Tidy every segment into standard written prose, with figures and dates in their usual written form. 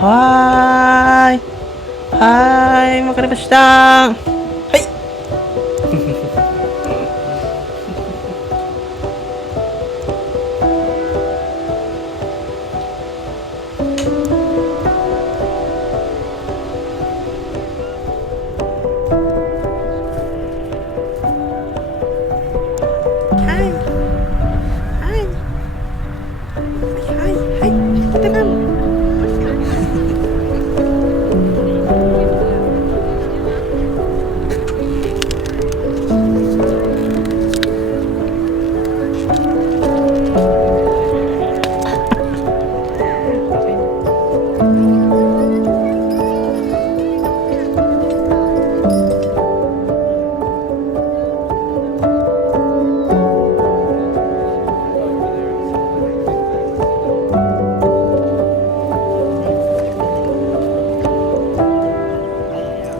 Hi! Hi! わかりました。はい。はい。はい。はい。はい。kita kan.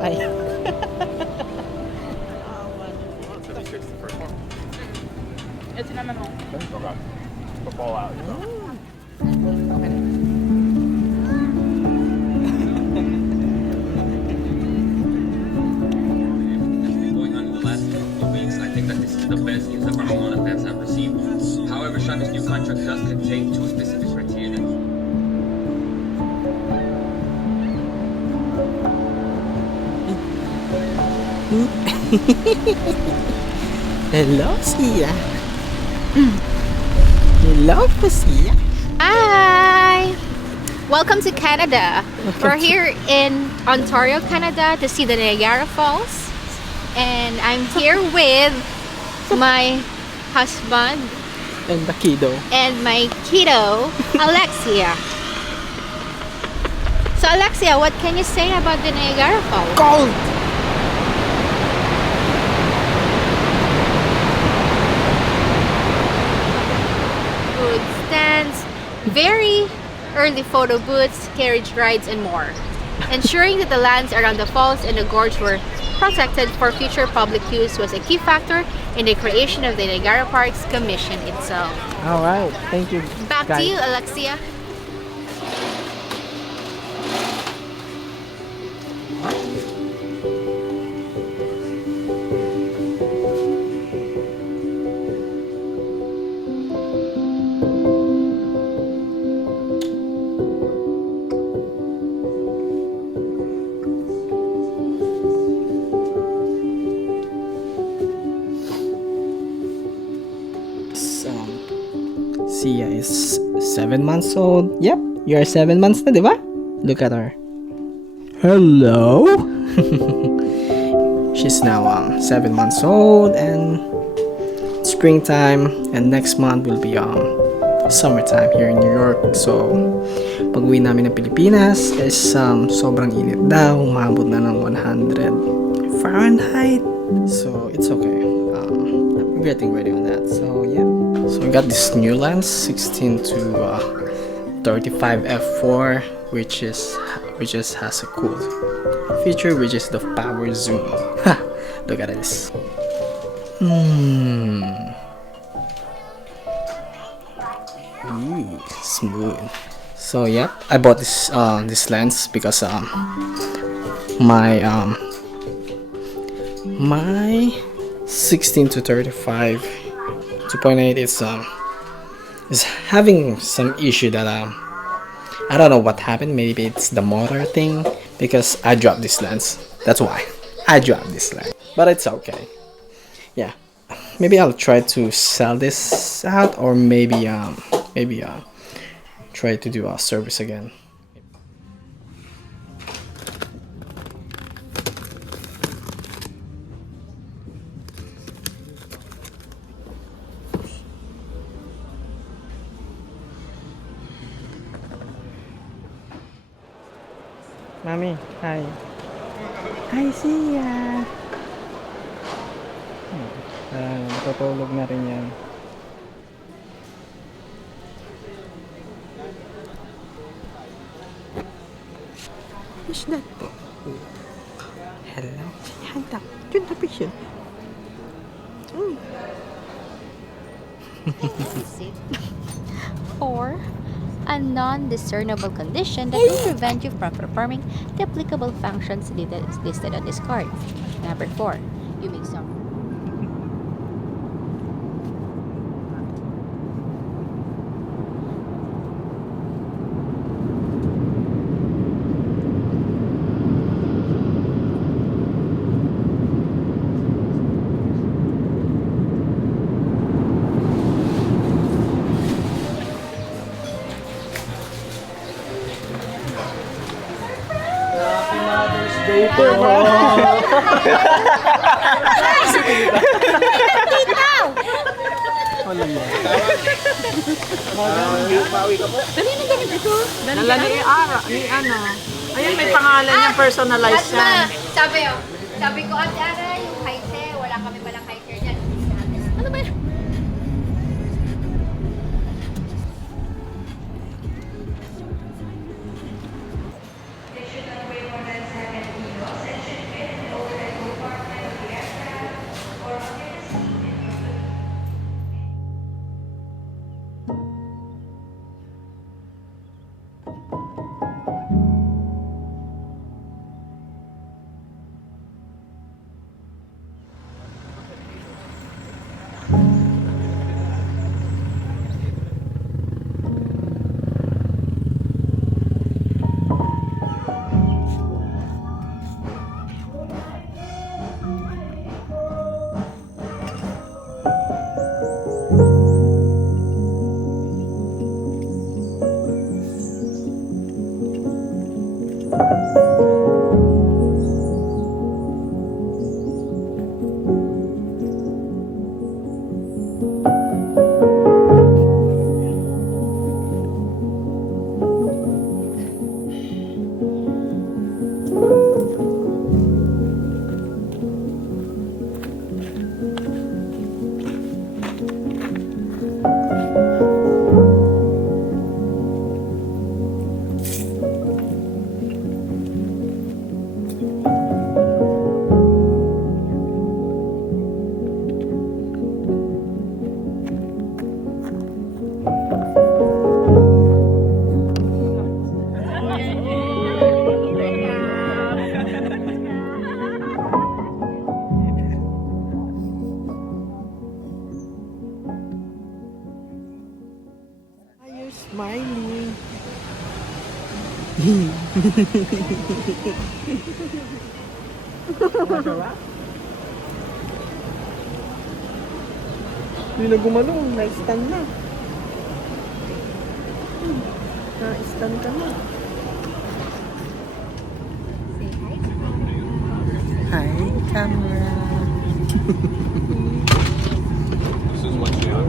Ay. So they fixed the first one. Ito naman mo. Okay. But fall out. Okay. Going on in the last few weeks, I think that this is the best news that Barcelona fans have received. However, Xavi's new contract does contain two specific criteria. Hello, Sia. Hello, Sia. Hi! Welcome to Canada. We're here in Ontario, Canada to see the Niagara Falls. And I'm here with my husband And the kiddo. and my kiddo, Alexia. So Alexia, what can you say about the Niagara Falls? Cold! Food stands, very early photo booths, carriage rides, and more. Ensuring that the lands around the falls and the gorge were protected for future public use was a key factor in the creation of the Niagara Parks Commission itself. Alright, thank you. Back to guys. you, Alexia. Sia is 7 months old. Yep, you're 7 months na, di ba? Look at her. Hello? She's now 7 months old and springtime, and next month will be summertime here in New York. So pag uwi namin ng Pilipinas is sobrang init daw, umabot na ng 100 Fahrenheit. So it's okay. I'm getting ready on that. So yeah. So we got this new lens, 16 to 35 f4, which has a cool feature, which is the power zoom. Look at this. Smooth. So yeah, I bought this lens because my my 16 to 35 2.8 is having some issue that I don't know what happened. Maybe it's the motor thing, because I dropped this lens. That's why I dropped this lens. But it's okay. Yeah, maybe I'll try to sell this out, or maybe try to do a service again. Mami, hi. Hi, Sia. Natutulog na rin yan. Who's that? Hello. Say hi, Tap. Yun, tapos yun. For a non-discernible condition that may prevent you from performing the applicable functions listed on this card. Number 4, you may suffer. Happy Mother's Day po! Wala mo. Dala ni Ara, ni ano. Ayun, may pangalan niya, personalized yan. Sabi ko, Ate Ara, yung high chair, wala kami palang high chair dyan. Ano ba yun? Smiling. Hindi na gumano, na-stand na. Na-stand ka na. Hi, camera. This is what she has.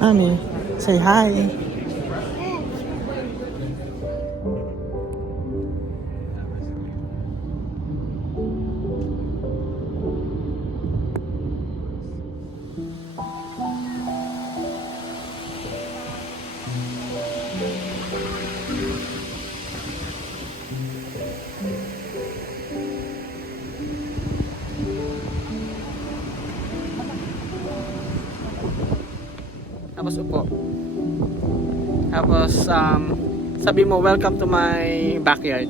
Ami, say hi. Tapos upo. Tapos sabi mo welcome to my backyard.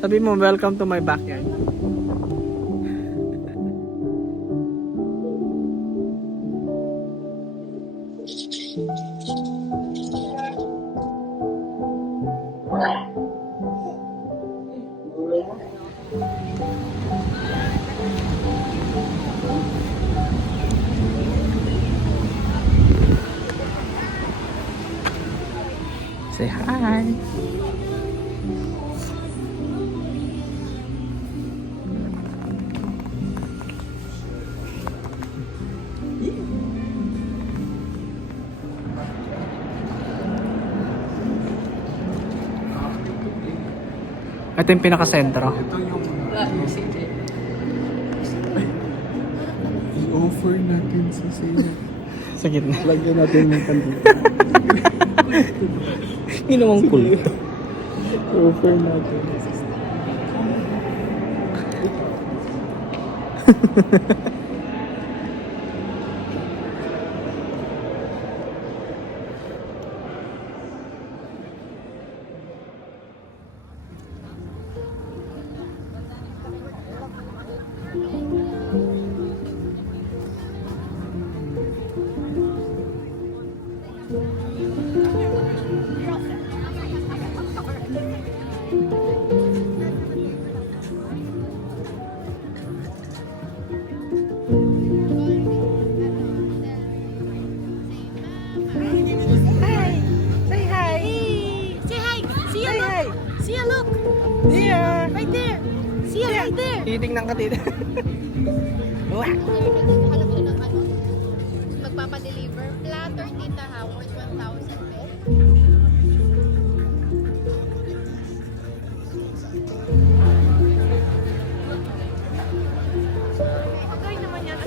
Sabi mo welcome to my backyard. Say hi. Ito yung pinaka-sentro. Ito yung i-offer natin sa sale. Sa gitna. Lagyan natin ng kandila. Ginawang cool. I-offer natin. Titingnan ka tita. Wah! Magpapadeliver. Platter, tita, ha? Worth 1,000 pesos. Okay naman yan.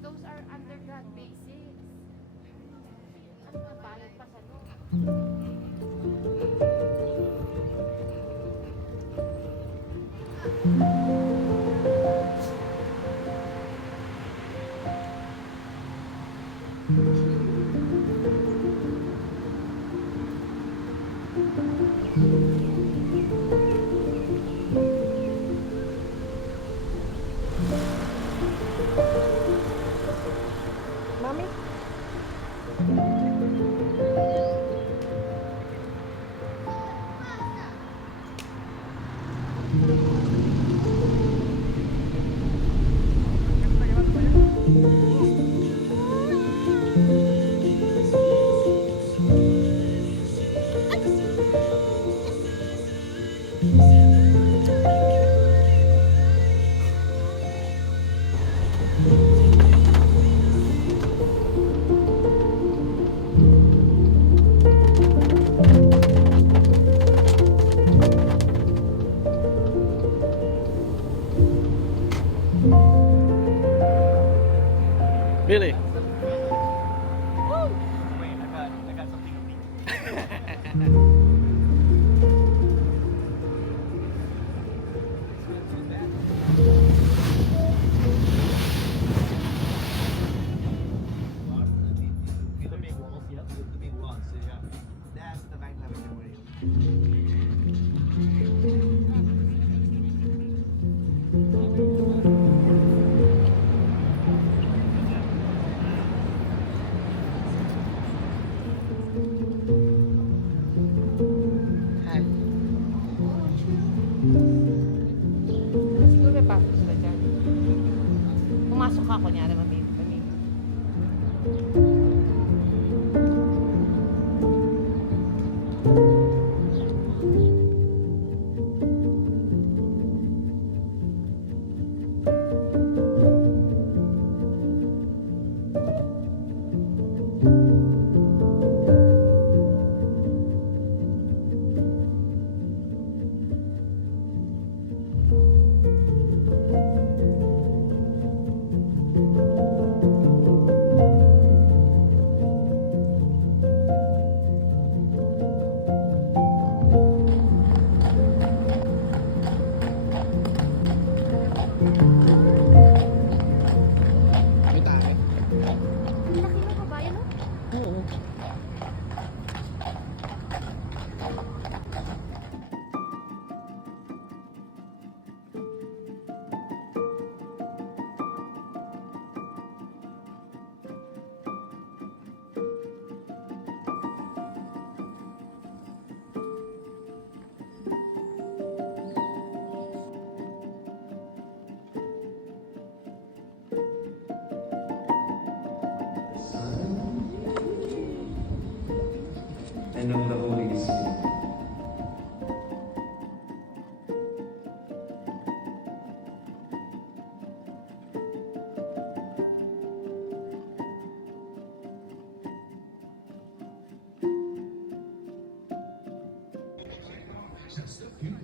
Those are undergrad basics. Ano ba? Balat pa sa no? Mami? Really? Siguro may pasok sila dyan. Pumasok ka, kunyari, mami. May tayo. Laki ng kabayan, no? Oo. And of the Holy Spirit. Just a few